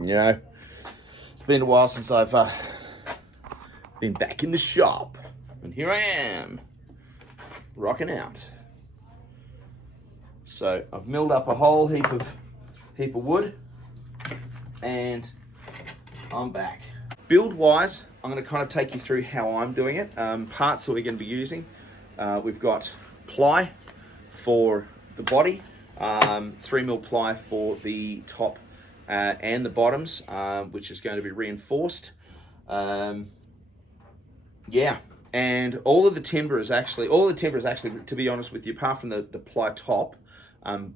You know, it's been a while since I've been back in the shop, and here I am, rocking out. So I've milled up a whole heap of wood, and I'm back. Build-wise, I'm going to kind of take you through how I'm doing it. Parts that we're going to be using. We've got ply for the body, 3mm ply for the top and the bottoms, which is going to be reinforced. Yeah, and all of the timber is actually, to be honest with you, apart from the ply top,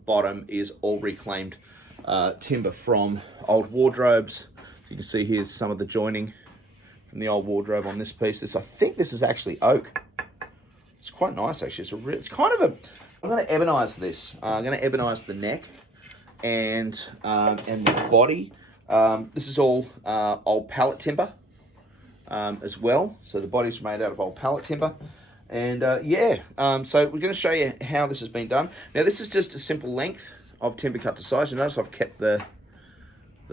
bottom is all reclaimed timber from old wardrobes. So you can see here's some of the joining from the old wardrobe on this piece. I think this is actually oak. It's quite nice actually. It's kind of a. I'm going to ebonize this. I'm going to ebonize the neck and the body. This is all old pallet timber as well. So the body's made out of old pallet timber. And so we're going to show you how this has been done. Now this is just a simple length of timber cut to size. You notice I've kept the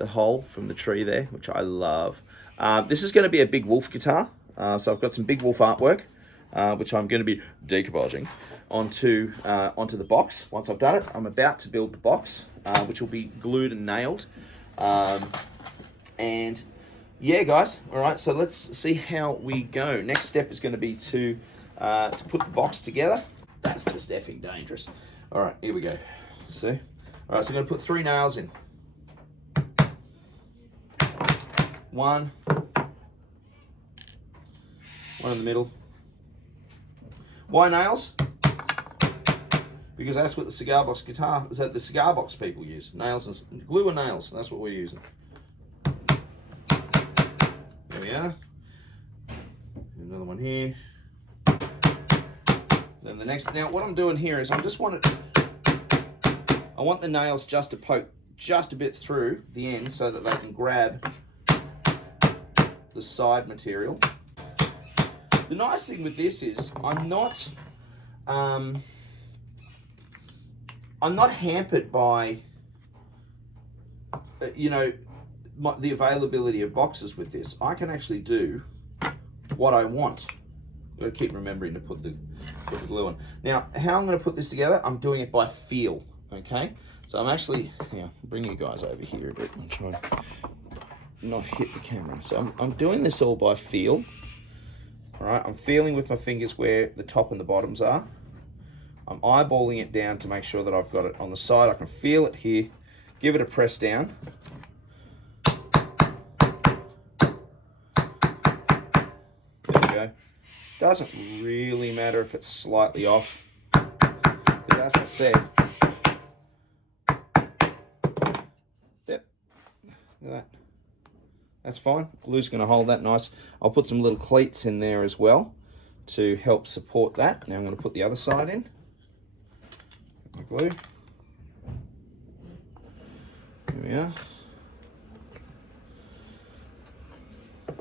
hole from the tree there, which I love. This is going to be a Big Wolf guitar. So I've got some Big Wolf artwork, which I'm going to be decoupaging onto the box. Once I've done it, I'm about to build the box, which will be glued and nailed. And yeah, guys, all right, so let's see how we go. Next step is going to be to put the box together. That's just effing dangerous. All right, here we go. See? All right, so I'm going to put 3 nails in. One in the middle. Why nails? Because that's what the cigar box guitar, is that the cigar box people use. Nails and glue and nails, and that's what we're using. There we are. Another one here. Then the next, now what I'm doing here is I want the nails just to poke just a bit through the end so that they can grab the side material. The nice thing with this is I'm not hampered by the availability of boxes with this. I can actually do what I want. I've got to keep remembering to put the glue on. Now, how I'm going to put this together, I'm doing it by feel. Okay, so I'm actually bring you guys over here a bit and try and not hit the camera. So I'm doing this all by feel. All right, I'm feeling with my fingers where the top and the bottoms are. I'm eyeballing it down to make sure that I've got it on the side. I can feel it here. Give it a press down. There we go. Doesn't really matter if it's slightly off, because as I said, yep, look at that. That's fine. Glue's going to hold that nice. I'll put some little cleats in there as well to help support that. Now I'm going to put the other side in. The glue. There we are. I'm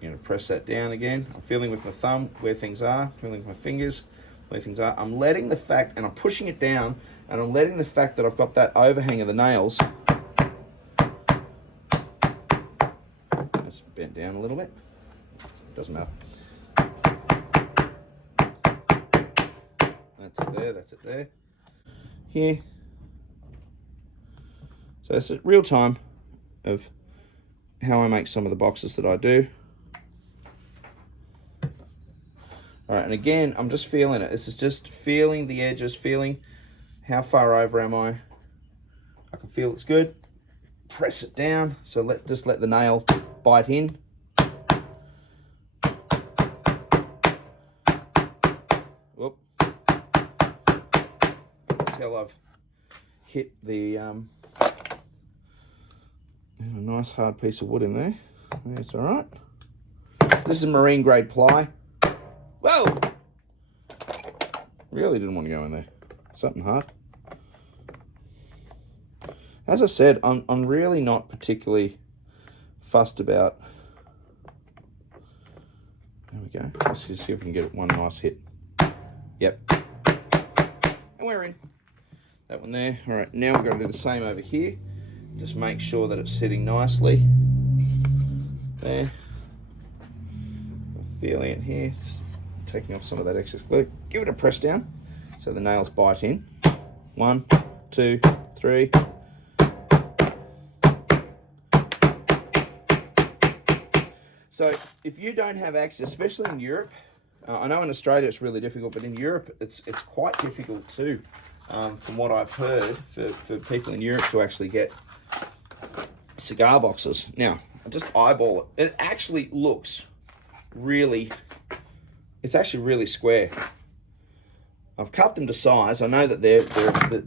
going to press that down again. I'm feeling with my thumb where things are, feeling with my fingers where things are. I'm letting the fact, and I'm pushing it down, and I'm letting the fact that I've got that overhang of the nails bent down a little bit. Doesn't matter. That's it there, that's it there. Here. So it's real time of how I make some of the boxes that I do. All right, and again, I'm just feeling it. This is just feeling the edges, feeling how far over am I. I can feel it's good. Press it down. So just let the nail bite in. Whoop. I can tell I've hit the nice hard piece of wood in there. That's all right. This is marine grade ply. Whoa! Really didn't want to go in there. Something hard. As I said, I'm really not particularly fussed about. There we go. Let's just see if we can get one nice hit. Yep. And we're in. That one there. All right, now we're going to do the same over here. Just make sure that it's sitting nicely. There. Feeling it here. Just taking off some of that excess glue. Give it a press down so the nails bite in. 1, 2, 3. So if you don't have access, especially in Europe, I know in Australia it's really difficult, but in Europe it's quite difficult too, from what I've heard, for people in Europe to actually get cigar boxes. Now, I just eyeball it. It actually looks it's actually really square. I've cut them to size. I know that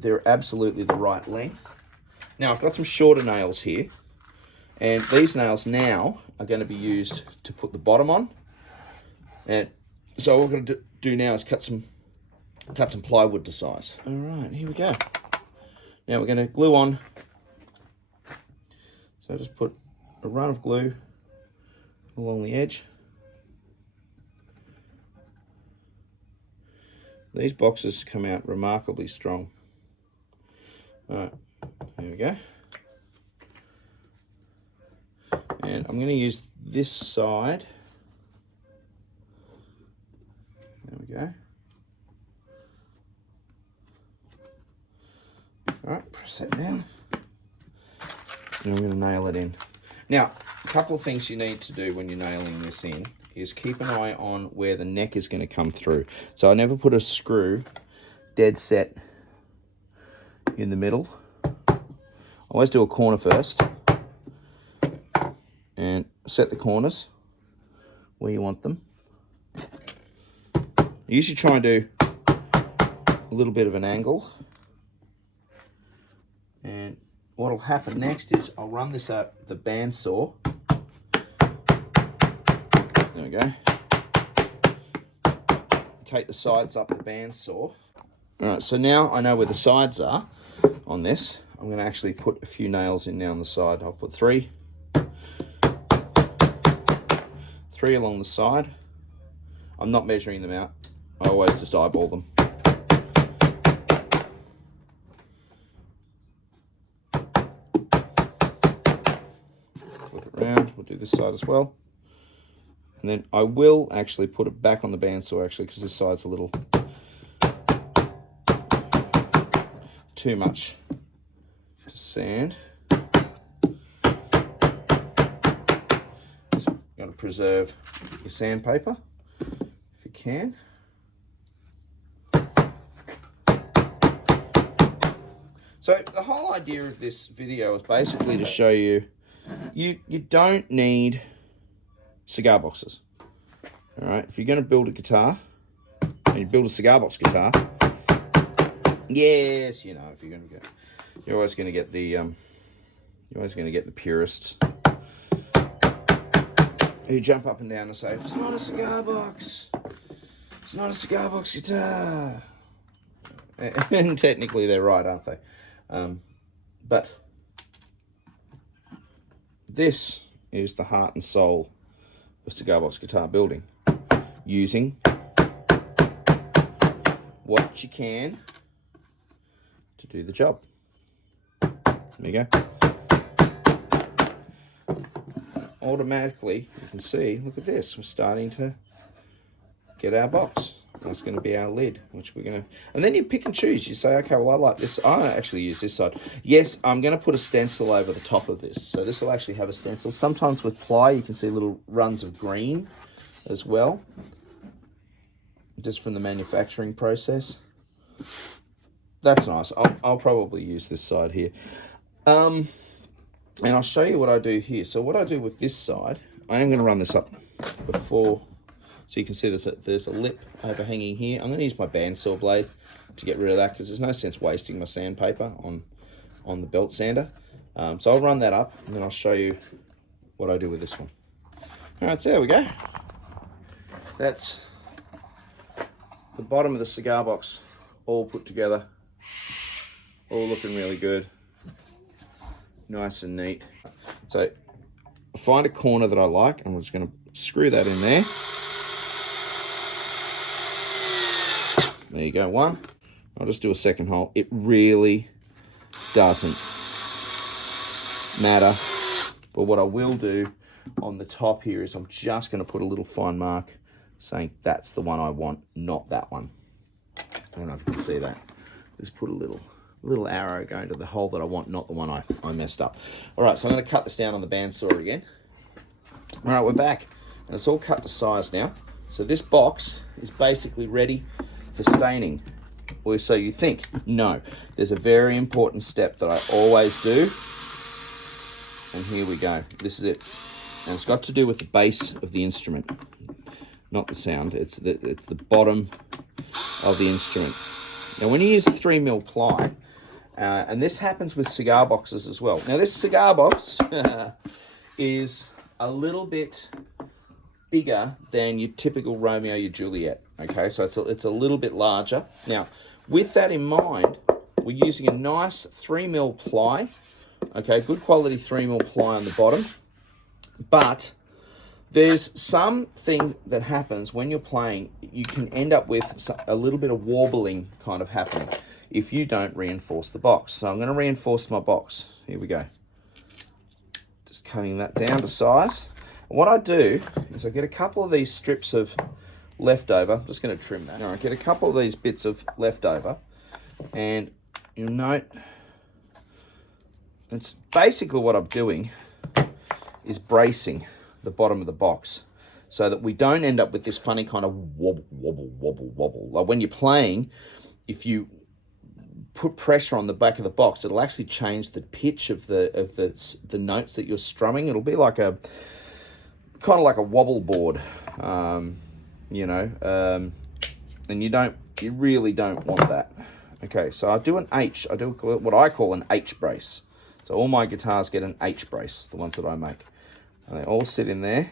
they're absolutely the right length. Now I've got some shorter nails here, and these nails now are going to be used to put the bottom on. And so what we're going to do now is cut some plywood to size. All right, here we go. Now we're going to glue on. So just put a run of glue along the edge. These boxes come out remarkably strong. All right, here we go. And I'm going to use this side. There we go. All right, press that down. And I'm going to nail it in. Now, a couple of things you need to do when you're nailing this in is keep an eye on where the neck is going to come through. So I never put a screw dead set in the middle. I always do a corner first. And set the corners where you want them. You usually try and do a little bit of an angle. And what will happen next is I'll run this up the bandsaw. There we go. Take the sides up the bandsaw. Alright, so now I know where the sides are on this. I'm going to actually put a few nails in now on the side. I'll put 3 along the side. I'm not measuring them out. I always just eyeball them. Flip it around. We'll do this side as well. And then I will actually put it back on the bandsaw actually, because this side's a little too much to sand. Got to preserve your sandpaper if you can. So the whole idea of this video is basically to show you, you don't need cigar boxes. All right, if you're going to build a guitar, and you build a cigar box guitar, yes, you know, if you're going to get, you're always going to get the purists who jump up and down and say, it's not a cigar box. It's not a cigar box guitar. And technically they're right, aren't they? But this is the heart and soul of cigar box guitar building. Using what you can to do the job. There you go. Automatically, you can see, look at this, we're starting to get our box. That's going to be our lid, which we're going to, and then you pick and choose. You say, okay, well, I like this. I actually use this side. Yes, I'm going to put a stencil over the top of this. So this will actually have a stencil. Sometimes with ply, you can see little runs of green as well, just from the manufacturing process. That's nice. I'll probably use this side here. And I'll show you what I do here. So what I do with this side, I am going to run this up before, so you can see there's a lip overhanging here. I'm going to use my bandsaw blade to get rid of that, because there's no sense wasting my sandpaper on the belt sander. So I'll run that up, and then I'll show you what I do with this one. All right, so there we go. That's the bottom of the cigar box all put together, all looking really good. Nice and neat. So find a corner that I like, and we're just going to screw that in there. There you go, one. I'll just do a second hole. It really doesn't matter. But what I will do on the top here is I'm just going to put a little fine mark saying that's the one I want, not that one. I don't know if you can see that. Just put a little arrow going to the hole that I want, not the one I messed up. All right, so I'm going to cut this down on the bandsaw again. All right, we're back, and it's all cut to size now. So this box is basically ready for staining. Or so you think. No, there's a very important step that I always do. And here we go. This is it. And it's got to do with the base of the instrument, not the sound. It's the bottom of the instrument. Now, when you use a 3mm ply, and this happens with cigar boxes as well. Now, this cigar box is a little bit bigger than your typical Romeo, your Juliet. Okay, so it's a little bit larger. Now, with that in mind, we're using a nice 3mm ply. Okay, good quality 3mm ply on the bottom. But there's something that happens when you're playing. You can end up with a little bit of warbling kind of happening if you don't reinforce the box. So I'm going to reinforce my box. Here we go. Just cutting that down to size. And what I do is I get a couple of these strips of leftover. I'm just going to trim that. All right, get a couple of these bits of leftover, and you'll note it's basically what I'm doing is bracing the bottom of the box so that we don't end up with this funny kind of wobble. Like when you're playing, if you put pressure on the back of the box, it'll actually change the pitch of the notes that you're strumming. It'll be like a kind of like a wobble board, you know, and you really don't want that. Okay, so I do an H. I do what I call an H brace. So all my guitars get an H brace, the ones that I make. And they all sit in there.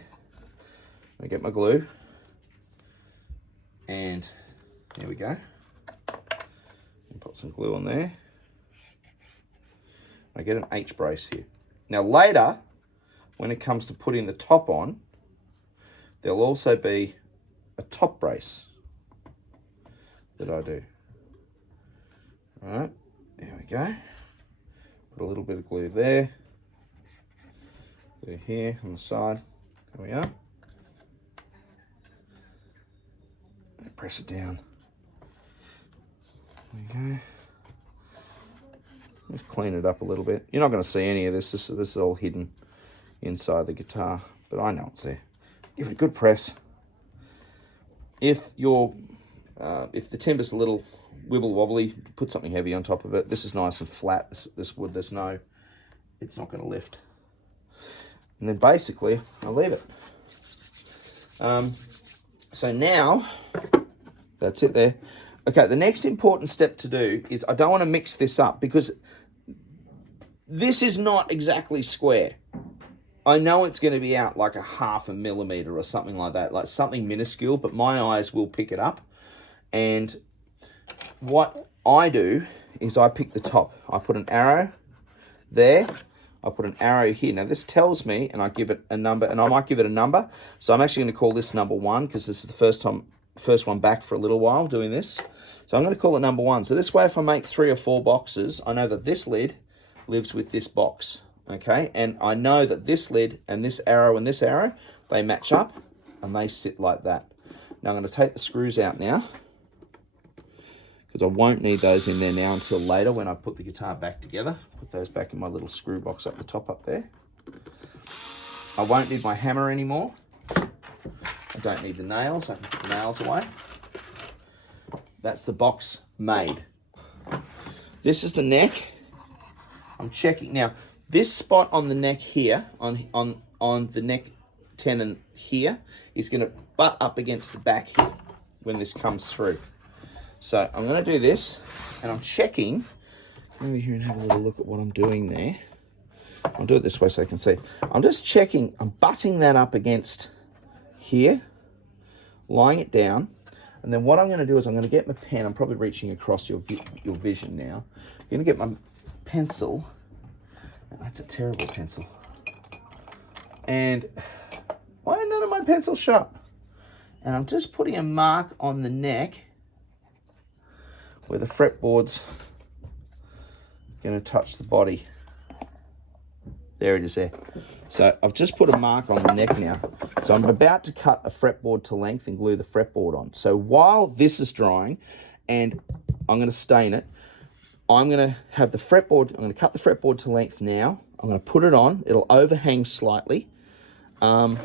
I get my glue. And here we go. And put some glue on there. I get an H brace here. Now later, when it comes to putting the top on, there'll also be a top brace that I do. All right, there we go. Put a little bit of glue there. Glue here on the side. There we are. And press it down. There we go. Let's clean it up a little bit. You're not going to see any of this. This is all hidden inside the guitar, but I know it's there. Give it a good press. If the timber's a little wibble wobbly, put something heavy on top of it. This is nice and flat. This wood, it's not going to lift. And then basically, I'll leave it. So now, that's it there. Okay, the next important step to do is I don't want to mix this up because this is not exactly square. I know it's going to be out like a 0.5 millimeter or something like that, like something minuscule, but my eyes will pick it up. And what I do is I pick the top. I put an arrow there. I put an arrow here. Now this tells me, and I give it a number, and I might give it a number. So I'm actually going to call this number 1 because this is the first one back for a little while doing this. So I'm going to call it number 1. So this way, if I make 3 or 4 boxes, I know that this lid lives with this box. Okay, and I know that this lid and this arrow, they match up and they sit like that. Now I'm going to take the screws out now because I won't need those in there now until later when I put the guitar back together. Put those back in my little screw box up the top up there. I won't need my hammer anymore. I don't need the nails. I can put the nails away. That's the box made. This is the neck. I'm checking now. This spot on the neck here, on the neck tenon here, is going to butt up against the back here when this comes through. So I'm going to do this, and I'm checking. Come over here and have a little look at what I'm doing there. I'll do it this way so I can see. I'm just checking. I'm butting that up against here, lying it down, and then what I'm going to do is I'm going to get my pen. I'm probably reaching across your vision now. I'm going to get my pencil. That's a terrible pencil. And why are none of my pencils sharp? And I'm just putting a mark on the neck where the fretboard's going to touch the body. There it is there. So I've just put a mark on the neck now. So I'm about to cut a fretboard to length and glue the fretboard on. So while this is drying and I'm going to stain it, I'm going to have the fretboard, I'm going to cut the fretboard to length now. I'm going to put it on. It'll overhang slightly. And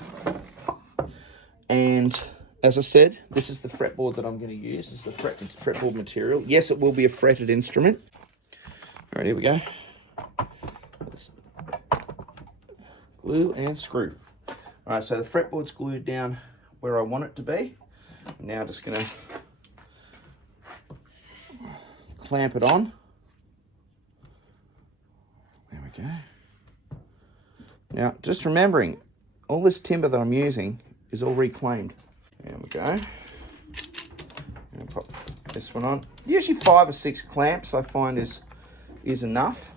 as I said, this is the fretboard that I'm going to use. This is the fretboard material. Yes, it will be a fretted instrument. All right, here we go. Let's glue and screw. All right, so the fretboard's glued down where I want it to be. I'm now just going to clamp it on. There we go. Now, just remembering, all this timber that I'm using is all reclaimed. There we go. And pop this one on. Usually 5 or 6 clamps I find is enough.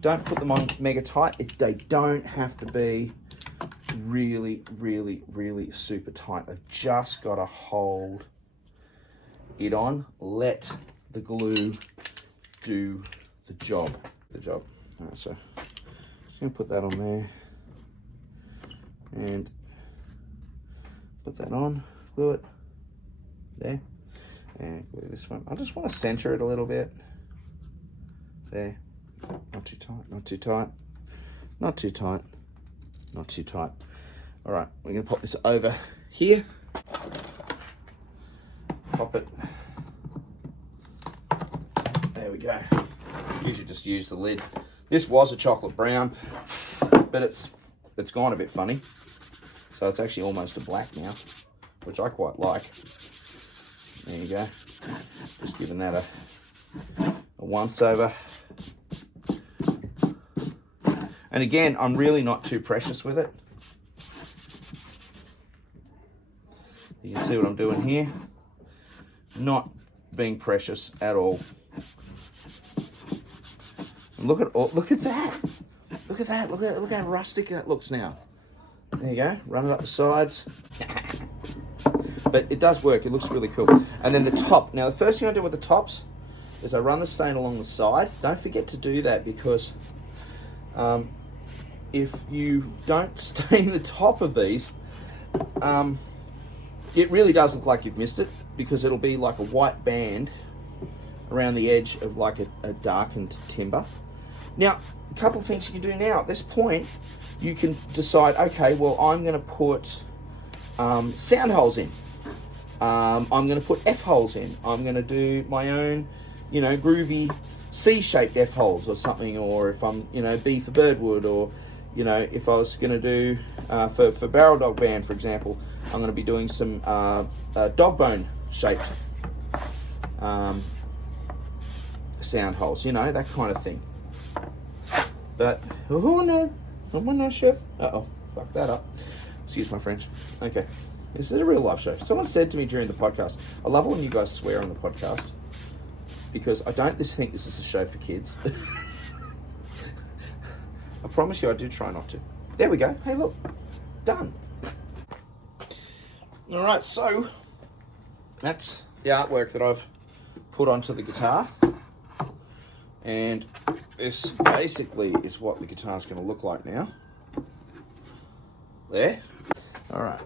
Don't put them on mega tight. They don't have to be really, really, really super tight. They've just got to hold it on. Let the glue do the job. All right, so just gonna put that on there and put that on, glue it there, and glue this one. I just want to center it a little bit. There. Not too tight, not too tight, not too tight, not too tight. All right, we're going to pop this over here. Pop it. There we go. Usually just use the lid. This was a chocolate brown, but it's gone a bit funny. So it's actually almost a black now, which I quite like. There you go. Just giving that a once over. And again, I'm really not too precious with it. You can see what I'm doing here. Not being precious at all. And look at that. Look at that. Look how rustic that looks now. There you go. Run it up the sides. But it does work. It looks really cool. And then the top. Now, the first thing I do with the tops is I run the stain along the side. Don't forget to do that because if you don't stain the top of these, it really does look like you've missed it because it'll be like a white band around the edge of like a darkened timber. Now, a couple of things you can do now. At this point, you can decide, okay, well, I'm going to put sound holes in. I'm going to put F holes in. I'm going to do my own, groovy C-shaped F holes or something, or if I'm, B for birdwood, or, if I was going to do, for barrel dog band, for example, I'm going to be doing some dog bone shaped sound holes, that kind of thing. But, oh no, chef. Uh-oh, fuck that up. Excuse my French. Okay, this is a real life show. Someone said to me during the podcast, I love it when you guys swear on the podcast, because I don't think this is a show for kids. I promise you I do try not to. There we go. Hey, look. Done. All right, so that's the artwork that I've put onto the guitar. And this basically is what the guitar's going to look like now. There. All right.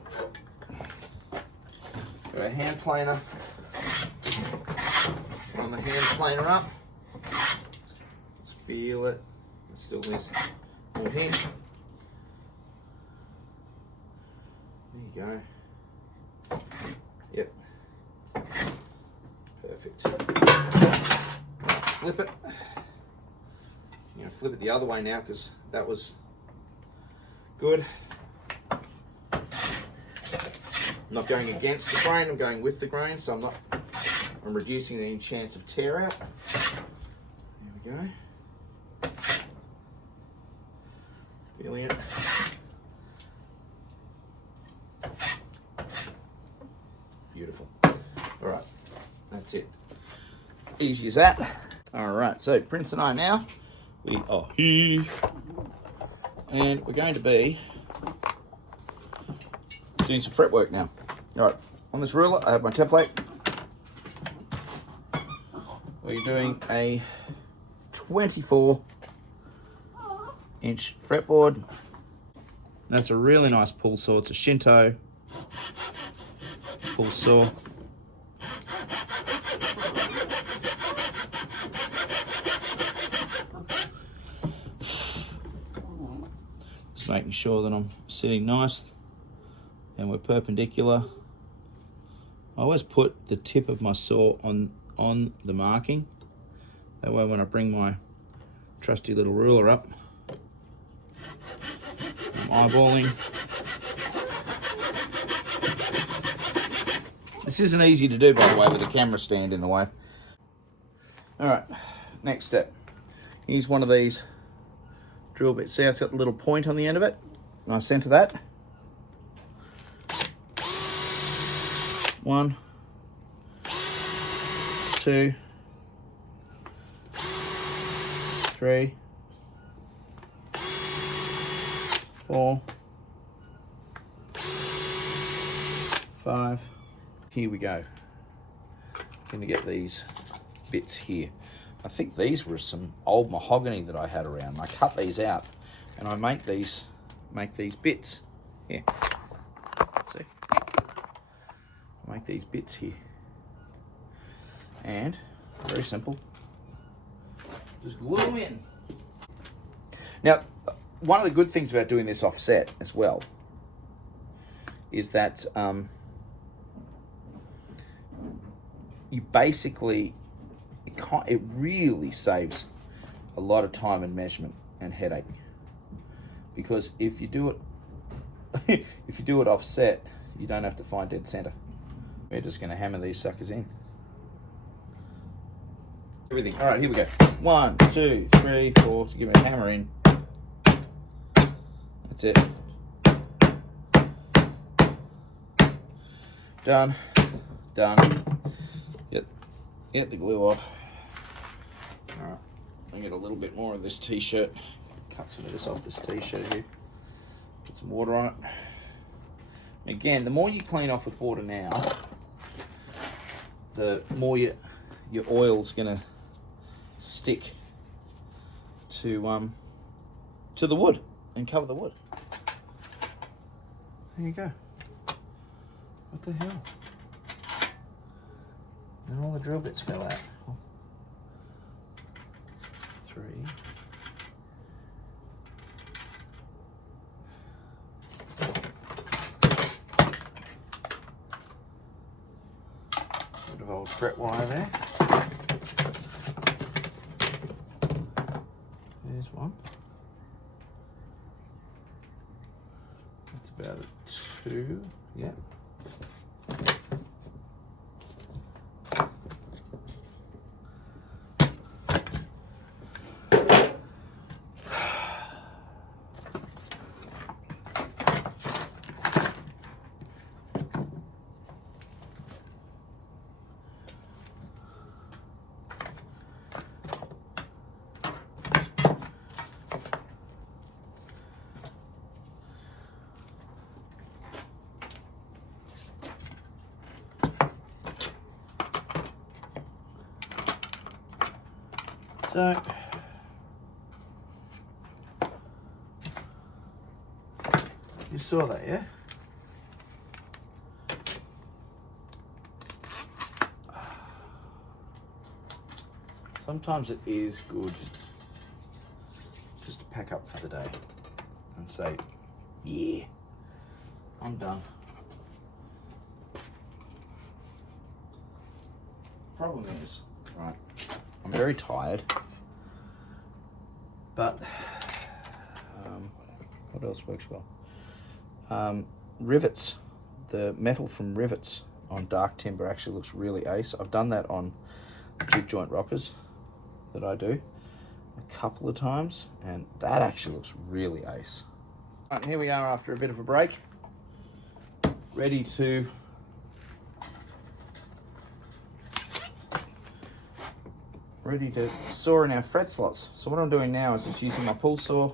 Got a hand planer. Run the hand planer up. Let's feel it. It still needs more here. There you go. Yep. Perfect. Flip it. I'm going to flip it the other way now because that was good. I'm not going against the grain, I'm going with the grain, so I'm reducing any chance of tear out. There we go. Feeling it. Beautiful. All right, that's it. Easy as that. All right, so Prince and I now, we are here, and we're going to be doing some fretwork now. All right, on this ruler, I have my template. We're doing a 24 inch fretboard. That's a really nice pull saw. It's a Shinto pull saw. Just making sure that I'm sitting nice and we're perpendicular. I always put the tip of my saw on the marking. That way when I bring my trusty little ruler up, I'm eyeballing. This isn't easy to do, by the way, with the camera stand in the way. All right, next step. Use one of these drill bits. See how it's got the little point on the end of it? And I center that. 1, 2, 3, 4, 5. Here we go. Going to get these bits here. I think these were some old mahogany that I had around. I cut these out and I make these bits here. See? I make these bits here. And very simple. Just glue them in. Now, one of the good things about doing this offset as well is that you basically, it really saves a lot of time and measurement and headache, because if you do it if you do it offset, you don't have to find dead center. We're just going to hammer these suckers in. Everything. All right, here we go. 1, 2, 3, 4. So give me a hammer in. That's it. Done. Done. Get the glue off. All right. I get a little bit more of this t-shirt. Cut some of this off this t-shirt here. Put some water on it. Again, the more you clean off with water now, the more your oil's gonna stick to the wood and cover the wood. There you go. What the hell? And all the drill bits fell out. 3. Bit of old fret wire there. There's one. That's about a 2. Yeah. So, you saw that, yeah? Sometimes it is good just to pack up for the day and say, yeah, I'm done. Problem is, right, I'm very tired, but what else works well? Rivets, the metal from rivets on dark timber actually looks really ace. I've done that on jig joint rockers that I do a couple of times, and that actually looks really ace. Right, here we are after a bit of a break, ready to saw in our fret slots. So what I'm doing now is just using my pull saw,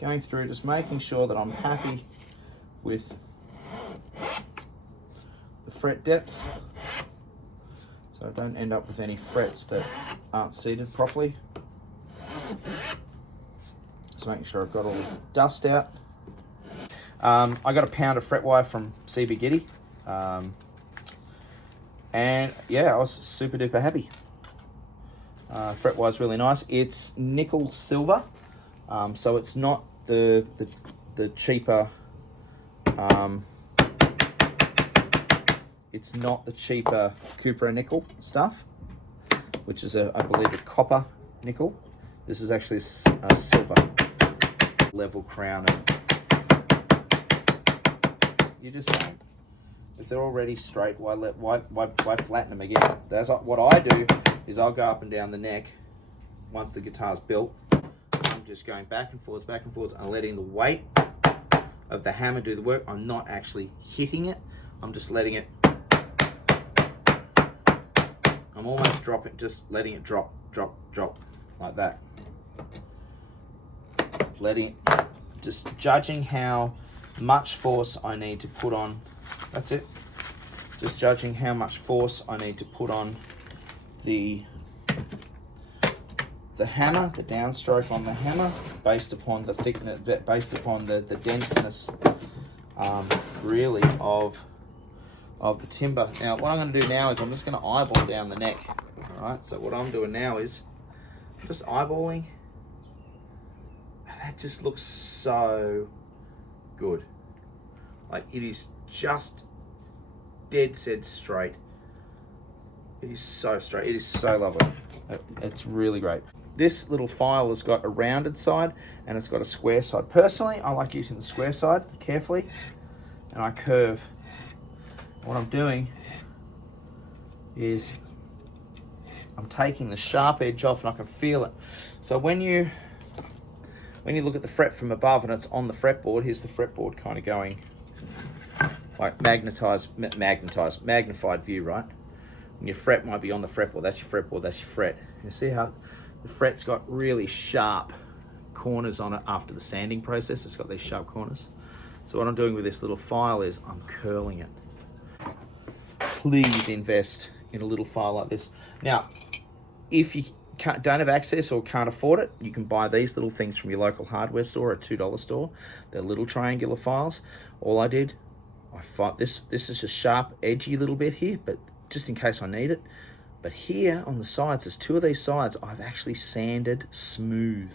going through, just making sure that I'm happy with the fret depth, so I don't end up with any frets that aren't seated properly. Just making sure I've got all the dust out. I got a pound of fret wire from CB Giddy. And yeah, I was super duper happy. Fret wire's really nice. It's nickel silver, so it's not the cheaper. It's not the cheaper Cupra nickel stuff, which is I believe a copper nickel. This is actually a silver level crown. You just don't. If they're already straight, why flatten them again? That's what I do. Is I'll go up and down the neck once the guitar's built. I'm just going back and forwards, and letting the weight of the hammer do the work. I'm not actually hitting it. I'm just letting it. I'm almost dropping, just letting it drop, like that. Just judging how much force I need to put on. That's it. Just judging how much force I need to put on the hammer, the downstroke on the hammer, based upon the thickness, based upon the denseness, really of the timber. Now, what I'm going to do now is I'm just going to eyeball down the neck. All right. So what I'm doing now is just eyeballing. That just looks so good. Like, it is just dead set straight. It is so straight. It is so lovely. It's really great. This little file has got a rounded side and it's got a square side. Personally, I like using the square side carefully, and I curve. What I'm doing is I'm taking the sharp edge off, and I can feel it. So when you look at the fret from above and it's on the fretboard, here's the fretboard kind of going like magnified view, right? And your fret might be on the fretboard. That's your fretboard, that's your fret. You see how the fret's got really sharp corners on it after the sanding process. It's got these sharp corners. So what I'm doing with this little file is I'm curling it. Please invest in a little file like this. Now, if you don't have access or can't afford it, you can buy these little things from your local hardware store or $2 store. They're little triangular files. All I did, this is a sharp, edgy little bit here, but just in case I need it. But here on the sides, there's two of these sides I've actually sanded smooth.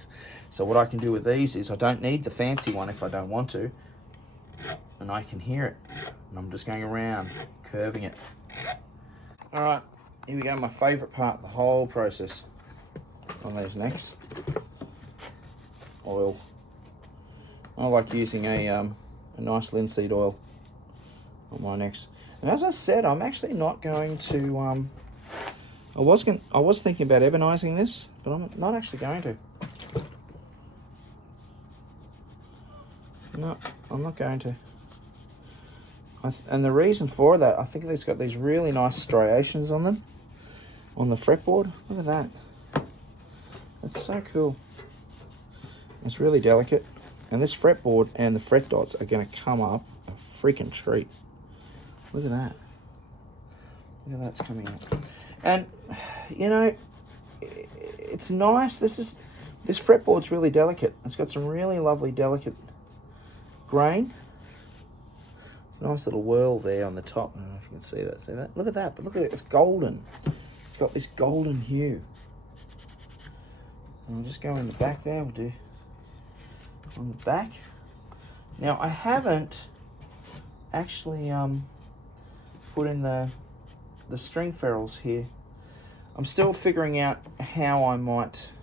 So what I can do with these is I don't need the fancy one if I don't want to, and I can hear it. And I'm just going around, curving it. All right, here we go, my favorite part of the whole process on these necks. Oil. I like using a nice linseed oil on my necks. And as I said, I'm actually not going to, I was thinking about ebonizing this, but I'm not actually going to. No, I'm not going to. And the reason for that, I think it's got these really nice striations on them, on the fretboard. Look at that. It's so cool. It's really delicate. And this fretboard and the fret dots are going to come up a freaking treat. Look at that. Look at that's coming up. And, you know, it's nice. This fretboard's really delicate. It's got some really lovely, delicate grain. It's a nice little whirl there on the top. I don't know if you can see that. See that? Look at that. But look at it. It's golden. It's got this golden hue. And I'll just go in the back there. We'll do on the back. Now, I haven't actually put in the string ferrules here. I'm still figuring out how I might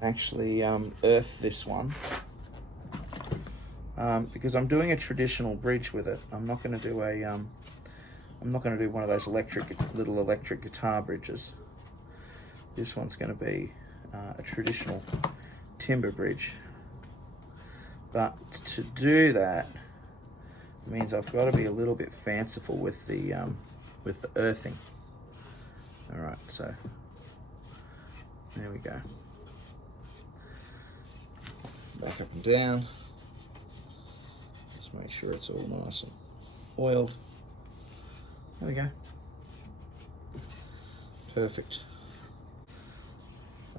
actually earth this one, because I'm doing a traditional bridge with it. I'm not going to do one of those little electric guitar bridges. This one's going to be a traditional timber bridge. But to do that means I've got to be a little bit fanciful with the earthing. All right, so there we go. Back up and down. Just make sure it's all nice and oiled. There we go. Perfect.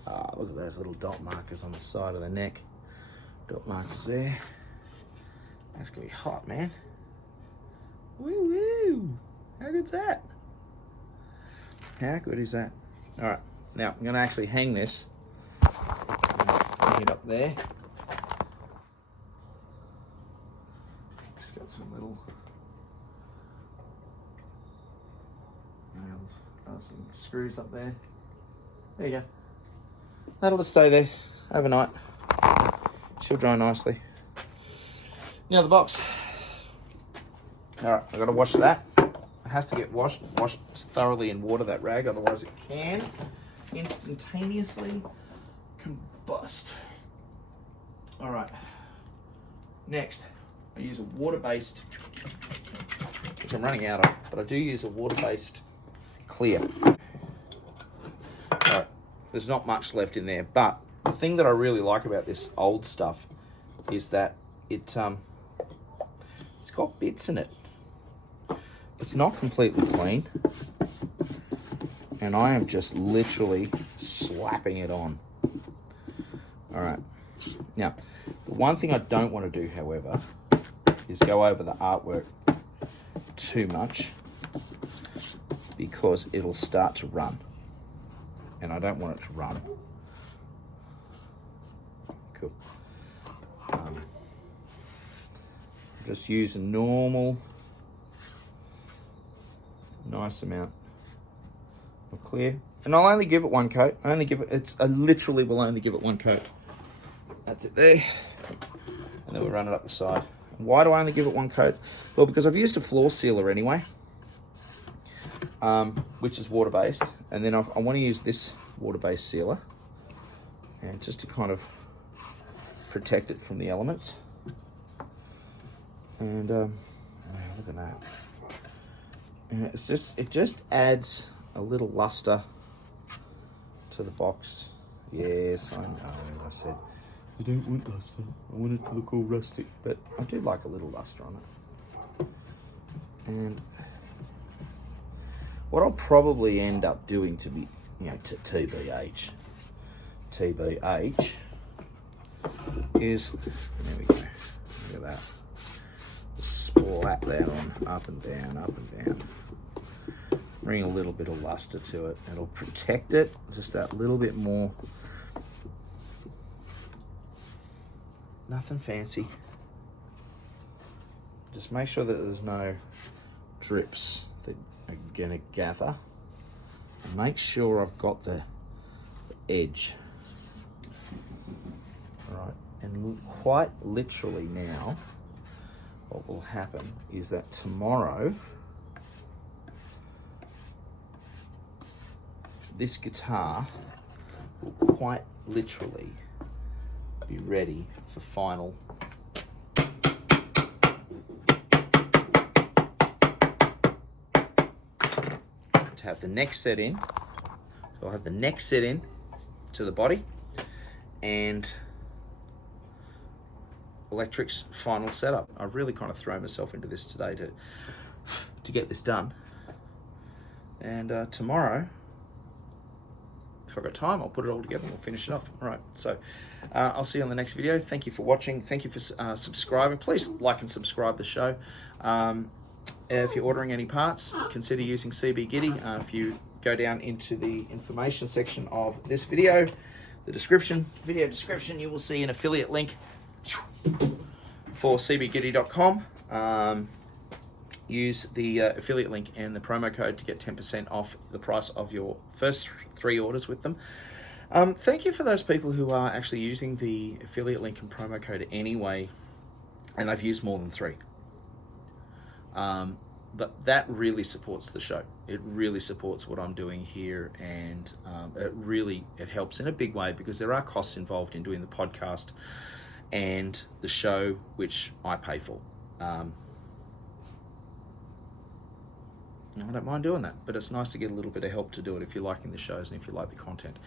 Ah, look at those little dot markers on the side of the neck. Dot markers there. That's gonna be hot, man. Woo woo! How good's that? How good is that? All right, now I'm gonna actually hang this. Hang it up there. Just got some little nails, some screws up there. There you go. That'll just stay there overnight. She'll dry nicely. Now the box. All right, I've got to wash that. It has to get washed thoroughly in water, that rag, otherwise it can instantaneously combust. All right, next I use a water-based, which I'm running out of, but I do use a water-based clear. All right, there's not much left in there, but the thing that I really like about this old stuff is that it's got bits in it. It's not completely clean, and I am just literally slapping it on. All right, now the one thing I don't want to do, however, is go over the artwork too much, because it'll start to run, and I don't want it to run. Cool. Just use a normal, nice amount of clear, and I'll only give it one coat. I literally will only give it one coat. That's it there, and then we'll run it up the side. Why do I only give it one coat? Well, because I've used a floor sealer anyway, which is water-based, and then I want to use this water-based sealer, and just to kind of protect it from the elements. And look at that. And it just adds a little luster to the box. Yes, I know. I said I don't want luster. I want it to look all rustic, but I do like a little luster on it. And what I'll probably end up doing, to be, TBH, is, there we go. Look at that. Slap that on, up and down, up and down. Bring a little bit of luster to it. It'll protect it just that little bit more. Nothing fancy. Just make sure that there's no drips that are gonna gather. And make sure I've got the edge. All right, and quite literally now, what will happen is that tomorrow, this guitar will quite literally be ready for final to have the neck set in. So I'll have the neck set in to the body, and electric's final setup. I've really kind of thrown myself into this today to get this done. And tomorrow, if I've got time, I'll put it all together and we'll finish it off. All right, so I'll see you on the next video. Thank you for watching. Thank you for subscribing. Please like and subscribe the show. If you're ordering any parts, consider using CB Giddy. If you go down into the information section of this video, the video description, you will see an affiliate link for cbgiddy.com. Use the affiliate link and the promo code to get 10% off the price of your first 3 orders with them. Thank you for those people who are actually using the affiliate link and promo code anyway, and I've used more than 3. But that really supports the show. It really supports what I'm doing here, and it helps in a big way, because there are costs involved in doing the podcast and the show, which I pay for. I don't mind doing that, but it's nice to get a little bit of help to do it if you're liking the shows and if you like the content.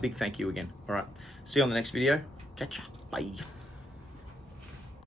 Big thank you again. All right, see you on the next video. Catch ya. Bye.